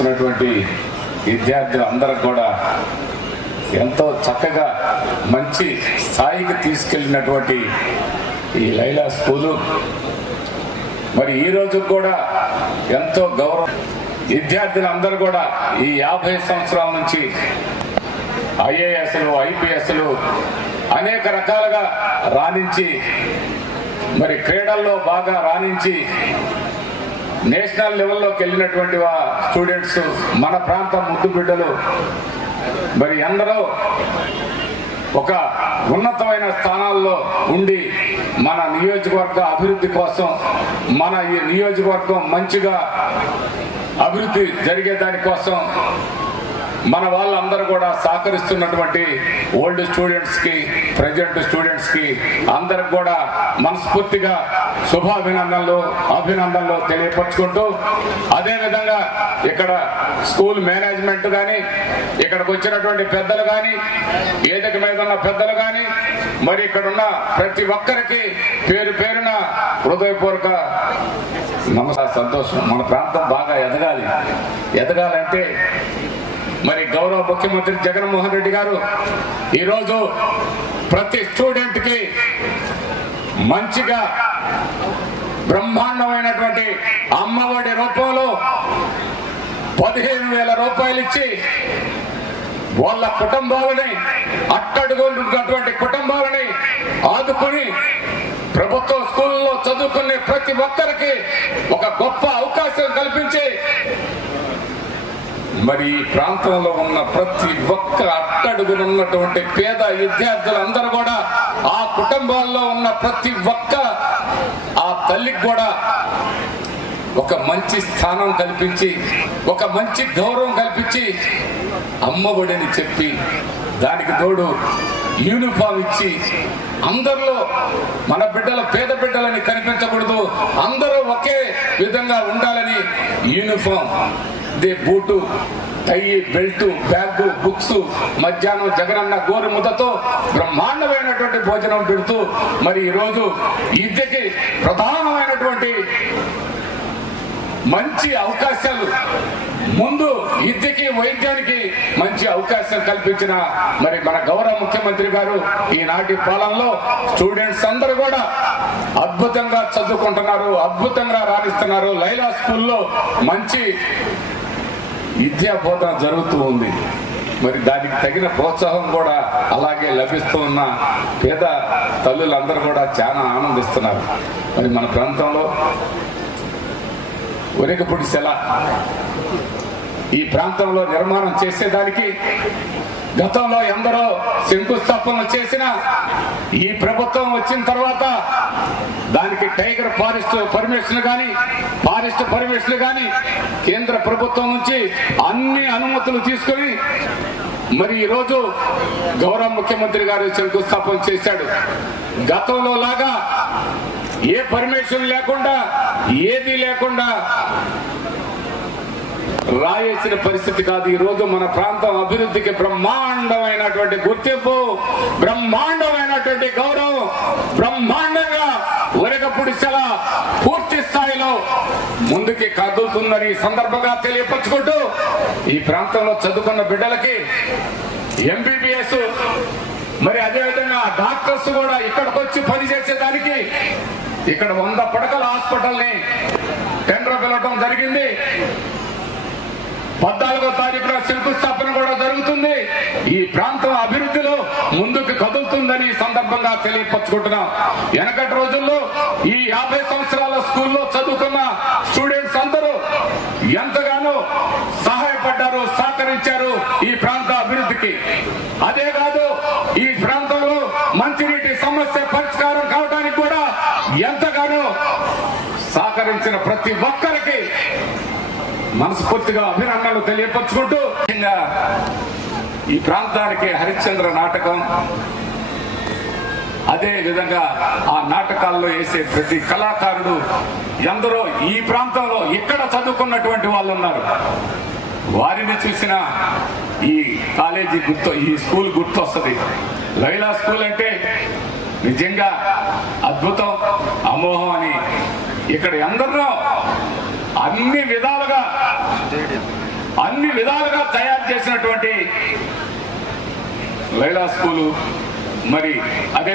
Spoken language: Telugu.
వచ్చినటువంటి విద్యార్థులందరూ కూడా ఎంతో చక్కగా మంచి స్థాయికి తీసుకెళ్ళినటువంటి ఈ లైలా స్కూలు మరి ఈ రోజు కూడా ఎంతో గౌరవం. విద్యార్థులందరూ కూడా ఈ 50 సంవత్సరాల నుంచి ఐఏఎస్లు ఐపీఎస్లు అనేక రకాలుగా రాణించి మరి క్రీడల్లో బాగా రాణించి నేషనల్ లెవెల్లోకి వెళ్ళినటువంటి స్టూడెంట్స్ మన ప్రాంతం ముద్దు బిడ్డలు మరి అందరూ ఒక ఉన్నతమైన స్థానాల్లో ఉండి మన నియోజకవర్గ అభివృద్ధి కోసం మన ఈ నియోజకవర్గం మంచిగా అభివృద్ధి జరిగే దానికోసం మన వాళ్ళందరూ కూడా సహకరిస్తున్నటువంటి ఓల్డ్ స్టూడెంట్స్కి ప్రజెంట్ స్టూడెంట్స్కి అందరికి కూడా మనస్ఫూర్తిగా అభినందనలు తెలియపరుచుకుంటూ అదేవిధంగా ఇక్కడ స్కూల్ మేనేజ్మెంట్ కానీ ఇక్కడికి వచ్చినటువంటి పెద్దలు కానీ వేదిక మీద ఉన్న పెద్దలు కానీ మరి ఇక్కడున్న ప్రతి ఒక్కరికి పేరు పేరున హృదయపూర్వక నమస్కారం. సంతోషం. మన ప్రాంతం బాగా ఎదగాలంటే మరి గౌరవ ముఖ్యమంత్రి జగన్మోహన్ రెడ్డి గారు ఈరోజు ప్రతి స్టూడెంట్ కి మంచిగా బ్రహ్మాండమైనటువంటి అమ్మఒడి రూపంలో 15,000 రూపాయలు ఇచ్చి వాళ్ళ కుటుంబాలని అట్టడుగున్నటువంటి కుటుంబాలని ఆదుకుని ప్రభుత్వ స్కూల్లో చదువుకునే ప్రతి ఒక్కరికి ఒక గొప్ప అవకాశం కల్పించి మరి ఈ ప్రాంతంలో ఉన్న ప్రతి ఒక్క అట్టడుగునున్నటువంటి పేద విద్యార్థులందరూ కూడా ఆ కుటుంబాల్లో ఉన్న ప్రతి ఒక్క ఆ తల్లికి కూడా ఒక మంచి స్థానం కల్పించి ఒక మంచి గౌరవం కల్పించి అమ్మఒడిని చెప్పి దానికి తోడు యూనిఫామ్ ఇచ్చి అందరిలో మన బిడ్డలు పేద బిడ్డలని కనిపించకూడదు, అందరూ ఒకే విధంగా ఉండాలని uniform boot tie belt bag books మధ్యాహ్నం జగనన్న గోరు ముద్దతో బ్రహ్మాండమైనటువంటి భోజనం పెడుతూ మరి ఈరోజు విద్యకి ప్రధానమైనటువంటి మంచి అవకాశాలు ముందు విద్యకి వైద్యానికి మంచి అవకాశం కల్పించిన మరి మన గౌరవ ముఖ్యమంత్రి గారు ఈనాటి పాలనలో స్టూడెంట్స్ అందరూ కూడా అద్భుతంగా చదువుకుంటున్నారు, అద్భుతంగా రాణిస్తున్నారు. లైలా స్కూల్లో మంచి విద్యా బోధన జరుగుతూ ఉంది. మరి దానికి తగిన ప్రోత్సాహం కూడా అలాగే లభిస్తూ ఉన్న పేద తల్లులందరూ కూడా చాలా ఆనందిస్తున్నారు. మరి మన ప్రాంతంలో ఒరిగపుడిసెల ఈ ప్రాంతంలో నిర్మాణం చేసేదానికి గతంలో ఎందరో శంకుస్థాపన చేసిన ఈ ప్రభుత్వం వచ్చిన తర్వాత దానికి టైగర్ ఫారెస్ట్ పర్మిషన్ కానీ కేంద్ర ప్రభుత్వం నుంచి అన్ని అనుమతులు తీసుకొని మరి ఈరోజు గౌరవ ముఖ్యమంత్రి గారు శంకుస్థాపన చేశాడు. గతంలో లాగా ఏ పర్మిషన్ లేకుండా ఏది లేకుండా రాయేసిన పరిస్థితి కాదు. ఈ రోజు మన ప్రాంతం అభివృద్ధికి బ్రహ్మాండమైనటువంటి గుర్తింపు, బ్రహ్మాండమైనటువంటి గౌరవం, బ్రహ్మాండంగా ఒరిగపుడిసెల పూర్తి స్థాయిలో ముందుకి కదులుతుందని ఈ సందర్భంగా తెలియపరుచుకుంటూ ఈ ప్రాంతంలో చదువుకున్న బిడ్డలకి ఎంబీబీఎస్ మరి అదేవిధంగా డాక్టర్స్ కూడా ఇక్కడికి వచ్చి పనిచేసేదానికి ఇక్కడ 100 పడకల హాస్పిటల్ని టెండర్ పిలవటం జరిగింది. 14వ తారీఖున శంకుస్థాపన కూడా జరుగుతుంది. ఈ ప్రాంతం అభివృద్ధిలో ముందుకు కదులుతుందని సందర్భంగా తెలియపరుచుకుంటున్నాం. వెనకటి రోజుల్లో ఈ 50 సంవత్సరాల స్కూల్లో చదువుకున్న స్టూడెంట్స్ అందరూ ఎంతగానో సహాయపడ్డారు, సహకరించారు ఈ ప్రాంత అభివృద్ధికి. అదే కాదు ఈ ప్రాంతంలో మంచినీటి సమస్య పరిష్కారం కావడానికి కూడా ఎంతగానో సహకరించిన ప్రతి ఒక్కరికి మనస్ఫూర్తిగా అభినందనలు తెలియపరుచుకుంటూ ఈ ప్రాంతానికి హరిశ్చంద్ర నాటకం, అదే విధంగా ఆ నాటకాల్లో వేసే ప్రతి కళాకారుడు ఎందరో ఈ ప్రాంతంలో ఇక్కడ చదువుకున్నటువంటి వాళ్ళు ఉన్నారు. వారిని చూసిన ఈ కాలేజీ ఈ స్కూల్ గుర్తొస్తుంది. లైలా స్కూల్ అంటే నిజంగా అద్భుతం, అమోహం అని ఇక్కడ ఎందరో అన్ని విధాలుగా అన్ని విధాలుగా తయారు చేసినటువంటి లైలా స్కూలు మరి అదే